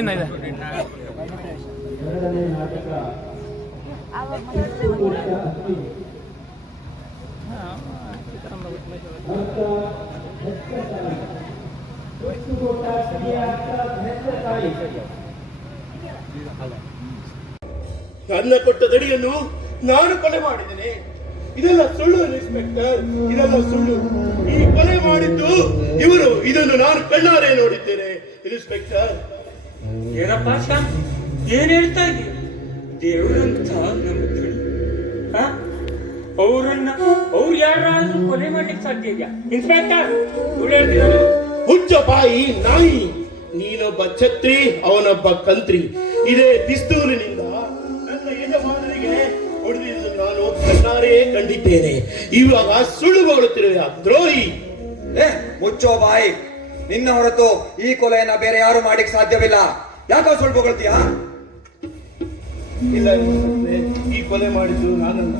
ಬೈನ ಇದೆ. ನನ್ನ ಕೊಟ್ಟ ದಡಿಯನ್ನು ನಾನು ಕೊಲೆ ಮಾಡಿದ್ದೇನೆ. ಇದೆಲ್ಲ ಸುಳ್ಳು, ಇನ್ಸ್ಪೆಕ್ಟರ್. ಇದೆಲ್ಲ ಸುಳ್ಳು. ಈ ಕೊಲೆ ಮಾಡಿದ್ದು ಇವರು. ಇದನ್ನು ನಾನು ಕಣ್ಣಾರೆ ನೋಡಿದ್ದೇನೆ. ಇನ್ಸ್ಪೆಕ್ಟರ್ ಏನಪ್ಪ ಏನ್ ಹೇಳ್ತಾ ದೇವರಂತ ನಮ್ಮ ಹಾ ಅವರನ್ನ ಅವ್ರು ಯಾರಾದ್ರೂ ಕೊಲೆ ಮಾಡ್ಲಿಕ್ಕೆ ಸಾಧ್ಯ ಇದೆಯಾ? ಇನ್ಸ್ಪೆಕ್ಟರ್ ಹುಚ್ಚ ಬಾಯಿ ನಾಯಿ. ನೀನೊಬ್ಬ ಛತ್ರಿ ಅವನೊಬ್ಬ ಕಂತ್ರಿ. ಇದೇ ಪಿಸ್ತೂಲಿನಿಂದ ನನ್ನ ಯಜಮಾನರಿಗೆ ಹೊಡೆದಿದ್ದು ನಾನು ಕಣ್ಣಾರೆ ಕಂಡಿದ್ದೇನೆ. ಇವಾಗ ಸುಳ್ಳು ಬರುತ್ತಿರುವ ದ್ರೋಹಿ. ಏ ಮುಚ್ಚೋ ಬಾಯಿ ನಿನ್ನ ಹೊರತು ಈ ಕೊಲೆಯನ್ನ ಬೇರೆ ಯಾರು ಮಾಡಿಕ್ ಸಾಧ್ಯವಿಲ್ಲ. ಯಾಕೋ ಸುಳ್ಳು ಹೊಗಳ್ತೀಯಾ? ಇಲ್ಲ ಈ ಕೊಲೆ ಮಾಡಿದ್ದು ನಾನಲ್ಲ.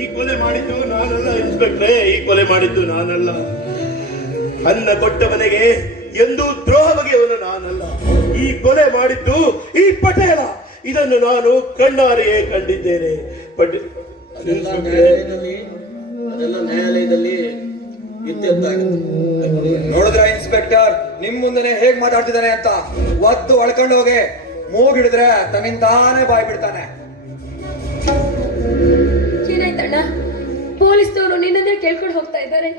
ಈ ಕೊಲೆ ಮಾಡಿದ್ದು ನಾನಲ್ಲ ಇನ್ಸ್ಪೆಕ್ಟ್ರೆ. ಈ ಕೊಲೆ ಮಾಡಿದ್ದು ನಾನಲ್ಲ. ಅನ್ನ ಕೊಟ್ಟ ಮನೆಗೆ ಎಂದು ದ್ರೋಹ ಬಗೆಯವನು ನಾನಲ್ಲ. ಈ ಕೊಲೆ ಮಾಡಿದ್ದು ಈ ಪಟೇಲ. ಇದನ್ನು ನಾನು ಕಣ್ಣಾರೆಯೇ ಕಂಡಿದ್ದೇನೆ. ಪಟೇ ಅದೆಲ್ಲ ನ್ಯಾಯಾಲಯದಲ್ಲಿ ನೋಡಿದ್ರ ಇನ್ಸ್ಪೆಕ್ಟರ್? ನಿಮ್ ಮುಂದೆನೆ ಹೇಗ್ ಮಾತಾಡ್ತಿದ್ದಾನೆ ಅಂತ ಒದ್ದು ಒಳ್ಕೊಂಡು ಹೋಗಿ ಮೂಗಿಡಿದ್ರೆ ತನ್ನಿಂದಾನೇ ಬಾಯ್ ಬಿಡ್ತಾನೆ. ಏನಾಯ್ತಣ್ಣ? ಪೊಲೀಸ್ನವರು ನಿನ್ನನ್ನೇ ಕೇಳ್ಕೊಂಡು ಹೋಗ್ತಾ ಇದ್ದಾರೆ.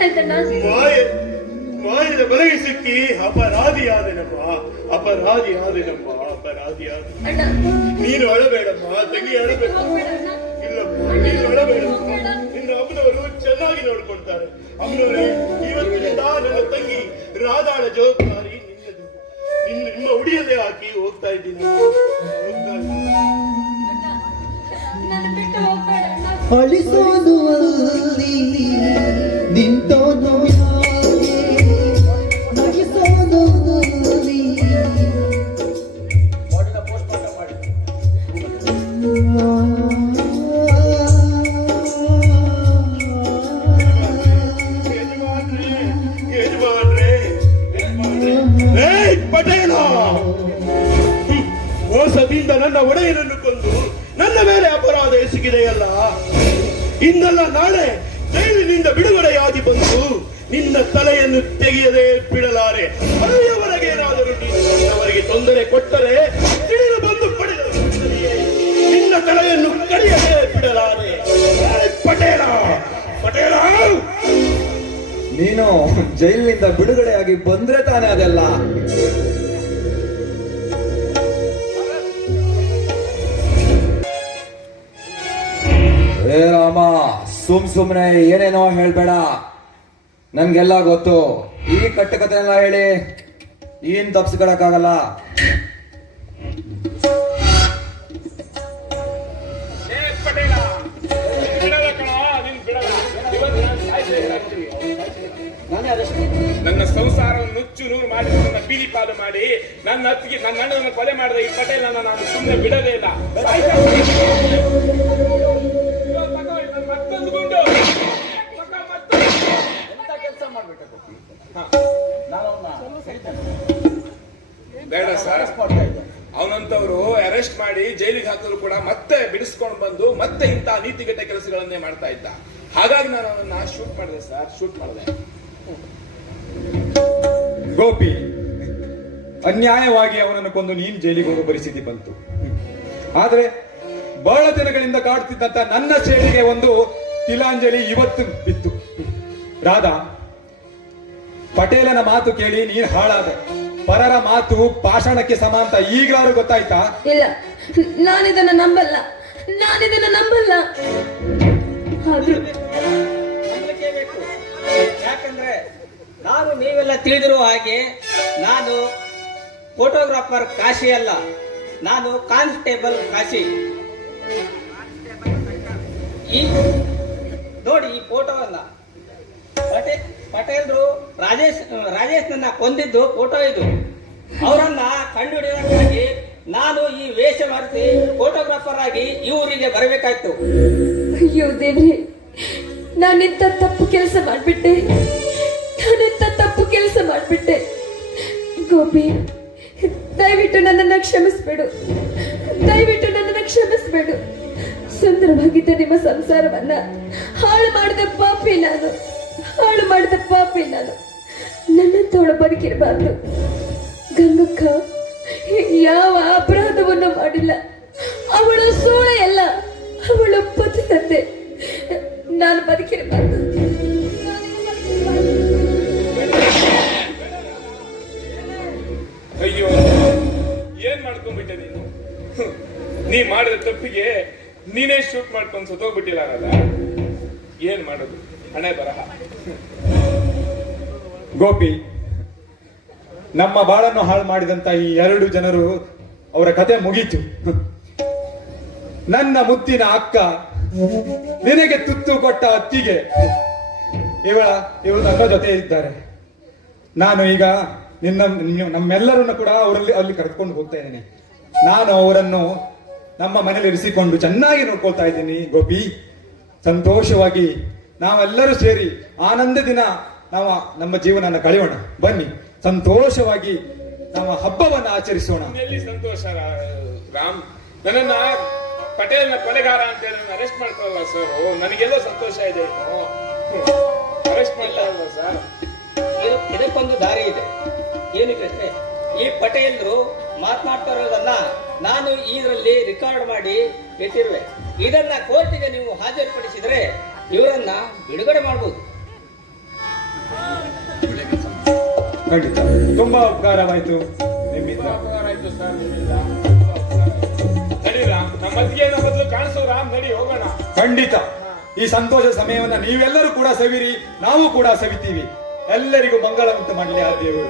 ಅಪರಾಧಿ ಅಪರಾಧಿ ಮಾಯದ ಬಲೆಗೆ ಸಿಕ್ಕಿ ಅಪರಾಧಿಯಾದೆನಮ್ಮ ಅಪರಾಧಿಯಾದೆನಮ್ಮ ಅಪರಾಧಿಯಾದ ನೀನು ಅಳಬೇಡಮ್ಮ ತಂಗಿ ಅಳಬೇಡ ಇಲ್ಲಮ್ಮ ನೀನು ಅಳಬೇಡ ನಿನ್ನ ಅಮ್ಮನವರು ಚೆನ್ನಾಗಿ ನೋಡ್ಕೊಳ್ತಾರೆ. ಅಮ್ಮನವರೇ ಇವತ್ತಿನಿಂದ ನನ್ನ ತಂಗಿ ರಾಧಾಳ ಜವಾಬ್ದಾರಿ ನಿನ್ನದು. ನಿನ್ನ ನಿಮ್ಮ ಉಡಿಯಲ್ಲೇ ಹಾಕಿ ಹೋಗ್ತಾ ಇದ್ದೀನಿ. ಹೋಗ್ತಾ ನನ್ನ ಬಿಟ್ಟು ಹೋಗ್ಬೇಡ ಅಣ್ಣ. ಅಳಿಸೋದು ಪಟೇಲ. ಮೋಸದಿಂದ ನನ್ನ ಒಡೆಯನನ್ನು ಕೊಂದು ನನ್ನ ಮೇಲೆ ಅಪರಾಧ ಎಸಗಿದೆಯಲ್ಲ ಇಂದಲ್ಲ ನಾಳೆ ಜೈಲಿನಿಂದ ಬಿಡುಗಡೆಯಾಗಿ ಬಂದು ನಿನ್ನ ತಲೆಯನ್ನು ತೆಗೆಯದೆ ಬಿಡಲಾರೆ ನೀನು ಜೈಲಿನಿಂದ ಬಿಡುಗಡೆಯಾಗಿ ಬಂದ್ರೆ ತಾನೇ ಅದೆಲ್ಲ. ಏ ರಾಮ, ಸುಮ್ ಸುಮ್ನೆ ಏನೇನೋ ಹೇಳ್ಬೇಡ. ನನ್ಗೆಲ್ಲ ಗೊತ್ತು. ಈ ಕಟ್ಟುಕತೆಲ್ಲ ಹೇಳಿ, ಏನ್ ತಪ್ಸ್ಕೊಳಕ್ಕಾಗಲ್ಲ. ನನ್ನ ಸಂಸಾರವನ್ನು ನುಚ್ಚು ನೂರು ಮಾಡಿ ನನ್ನ ಬೀದಿ ಪಾಲು ಮಾಡಿ ನನ್ನ ಅತ್ತಿಗೆ ನನ್ನ ಅಣ್ಣನನ್ನು ಕೊಲೆ ಮಾಡಿದ ಈ ಪಟೇಲನ್ನ ನಾನು ಸುಮ್ಮನೆ ಬಿಡದೇ ಇಲ್ಲ. ಮತ್ತೊಂದು ಗುಂಡು. ಮತ್ತೊಂದು. ಹಾ. ಬೇಡ ಸರ್. ಅವನಂತವರು ಅರೆಸ್ಟ್ ಮಾಡಿ ಜೈಲಿಗೆ ಹಾಕಿದ್ರು ಕೂಡ ಮತ್ತೆ ಬಿಡಿಸ್ಕೊಂಡು ಬಂದು ಮತ್ತೆ ಇಂತಹ ನೀತಿಗೆಟ್ಟ ಕೆಲಸಗಳನ್ನೇ ಮಾಡ್ತಾ ಇದ್ದ. ಹಾಗಾಗಿ ನಾನು ಅವನನ್ನ ಶೂಟ್ ಮಾಡಿದೆ ಸರ್. ಶೂಟ್ ಮಾಡಿದೆ. ಗೋಪಿ, ಅನ್ಯಾಯವಾಗಿ ಅವನನ್ನು ಕೊಂದು ನೀನು ಜೈಲಿಗೆ ಹೋಗಿ ಪರಿಸ್ಥಿತಿ ಬಂತು. ಆದ್ರೆ ಬಹಳ ದಿನಗಳಿಂದ ಕಾಡುತ್ತಿದ್ದಂತ ನನ್ನ ಸೇಡಿಗೆ ಒಂದು ತಿಲಾಂಜಲಿ ಇವತ್ತು ಬಿತ್ತು. ರಾಧಾ, ಪಟೇಲನ ಮಾತು ಕೇಳಿ ನೀನ್ ಹಾಳಾದೆ. ಪರರ ಮಾತು ಪಾಷಾಣಕ್ಕೆ ಸಮ ಅಂತ ಈಗಲಾರು ಗೊತ್ತಾಯ್ತಾ? ಇಲ್ಲ, ನಾನಿದನ್ನ ನಂಬಲ್ಲ ನಾನಿದನ್ನ ನಂಬಲ್ಲ. ನೀವೆಲ್ಲ ತಿಳಿದಿರುವ ಹಾಗೆ ನಾನು ಫೋಟೋಗ್ರಾಫರ್ ಕಾಶಿ ಅಲ್ಲ, ನಾನು ಕಾನ್ಸ್ಟೇಬಲ್ ಕಾಶಿ. ಈ ನೋಡಿ ಈ ಫೋಟೋವನ್ನ ಪಟೇಲ್ ಪಟೇಲ್ರು ರಾಜೇಶ್, ರಾಜೇಶ್ನನ್ನ ಕೊಂದಿದ್ದು ಫೋಟೋ ಇದು. ಅವರನ್ನ ಕಂಡುಹಿಡಿಯೋದಕ್ಕಾಗಿ ನಾನು ಈ ವೇಷ ಮಾಡಿಸಿ ಫೋಟೋಗ್ರಾಫರ್ ಆಗಿ ಈ ಊರಿಗೆ ಬರಬೇಕಾಯ್ತು. ಅಯ್ಯೋ ದೇವ್ರಿ ನಾನಿಂತ ತಪ್ಪು ಕೆಲಸ ಮಾಡಿಬಿಟ್ಟೆ ತಪ್ಪು ಕೆಲಸ ಮಾಡ್ಬಿಟ್ಟೆ. ಕ್ಷಮಿಸ್ಬೇಡು. ದಯವಿಟ್ಟು ನನ್ನನ್ನು ಕ್ಷಮಿಸ್ಬೇಡು. ಸುಂದರವಾಗಿದ್ದ ನಿಮ್ಮ ಸಂಸಾರವನ್ನ ಹಾಳು ಮಾಡಿದ ಪಾಪಿ ನಾನು. ಹಾಳು ಮಾಡಿದ ಪಾಪಿ ನಾನು. ನನ್ನಂತವಳು ಬದುಕಿರಬಾರ್ದು. ಗಂಗಕ್ಕ, ಯಾವ ಅಪರಾಧವನ್ನು ಮಾಡಿಲ್ಲ. ಅವಳು ಸೋಳೆಯಲ್ಲ, ಅವಳು ಪತಿ ನಾನು ಬದುಕಿರಬಾರ್ದು. ನೀ ಮಾಡಿದ ತಪ್ಪಿಗೆ ನೀನೇ ಶೂಟ್ ಮಾಡ್ಕೊಂಡು ಸುತ್ತೋಗ್ಬಿಟ್ಟಿಲ್ಲ ಏನ್ ಮಾಡೋದು? ಹಣೆ ಬರಹ. ಗೋಪಿ, ನಮ್ಮ ಬಾಳನ್ನು ಹಾಳು ಮಾಡಿದಂತ ಈ ಎರಡು ಜನರು ಅವರ ಕತೆ ಮುಗೀತು. ನನ್ನ ಮುತ್ತಿನ ಅಕ್ಕ ನಿನಗೆ ತುತ್ತು ಕೊಟ್ಟ ಅತ್ತಿಗೆ ಇವಳ, ಇವಳು ನನ್ನ ಜೊತೆ ಇದ್ದಾರೆ. ನಾನು ಈಗ ನಿನ್ನ- ನಮ್ಮೆಲ್ಲರನ್ನು ಕೂಡ ಅವರಲ್ಲಿ, ಅಲ್ಲಿ ಕರೆದುಕೊಂಡು ಹೋಗ್ತಾ ಇದ್ದೇನೆ. ನಾನು ಅವರನ್ನು ನಮ್ಮ ಮನೇಲಿ ಇರಿಸಿಕೊಂಡು ಚೆನ್ನಾಗಿ ನೋಡ್ಕೊಳ್ತಾ ಇದ್ದೀನಿ ಗೋಪಿ. ಸಂತೋಷವಾಗಿ ನಾವೆಲ್ಲರೂ ಸೇರಿ ಆನಂದ ದಿನ ನಾವು ನಮ್ಮ ಜೀವನನ ಕಳೆಯೋಣ. ಬನ್ನಿ ಸಂತೋಷವಾಗಿ ನಮ್ಮ ಹಬ್ಬವನ್ನು ಆಚರಿಸೋಣ. ಎಲ್ಲಿ ಸಂತೋಷ ರಾ- ರಾಮ್? ನನ್ನನ್ನ ಪಟೇಲ್ನ ಕೊಲೆಗಾರ ಅಂತ ಹೇಳಿ ಅರೆಸ್ಟ್ ಮಾಡ್ಕೊಳ್ಳಲ್ಲ ಸರ್ ನನಗೆಲ್ಲೋ ಸಂತೋಷ ಇದೆ. ಅರೆಸ್ಟ್ ಮಾಡಲ್ಲ ಸರ್ ಇದು ಇದಕ್ಕೊಂದು ದಾರಿ ಇದೆ. ಏನಕ್ಕೆ ಈ ಪಟೇಲ್ರು ಮಾತನಾಡ್ತಾ ಇರೋದನ್ನ ನಾನು ಇದರಲ್ಲಿ ರೆಕಾರ್ಡ್ ಮಾಡಿ ಇಟ್ಟಿರುವೆ ಇದನ್ನ ಕೋರ್ಟಿಗೆ ನೀವು ಹಾಜರುಪಡಿಸಿದ್ರೆ ಇವರನ್ನ ಬಿಡುಗಡೆ ಮಾಡಬಹುದು ಖಂಡಿತ. ತುಂಬಾ ಉಪಕಾರವಾಯ್ತು ನಿಮ್ಮಿಂದ. ಆಯ್ತು ಸರ್ ನಿಮ್ಮಿಂದ. ನಡಿ ರಾಮ್ ನಮ್ಮ ಮದ್ಗೆನ ಬದಲು ಕಾಣಿಸೋ ರಾಮ್ ನಡಿ ಹೋಗೋಣ. ಖಂಡಿತ. ಈ ಸಂತೋಷ ಸಮಯವನ್ನ ನೀವೆಲ್ಲರೂ ಕೂಡ ಸವಿರಿ ನಾವು ಕೂಡ ಸವಿತೀವಿ. ಎಲ್ಲರಿಗೂ ಮಂಗಳ ಉಂಟು ಮಾಡಲಿ ಆ ದೇವರು.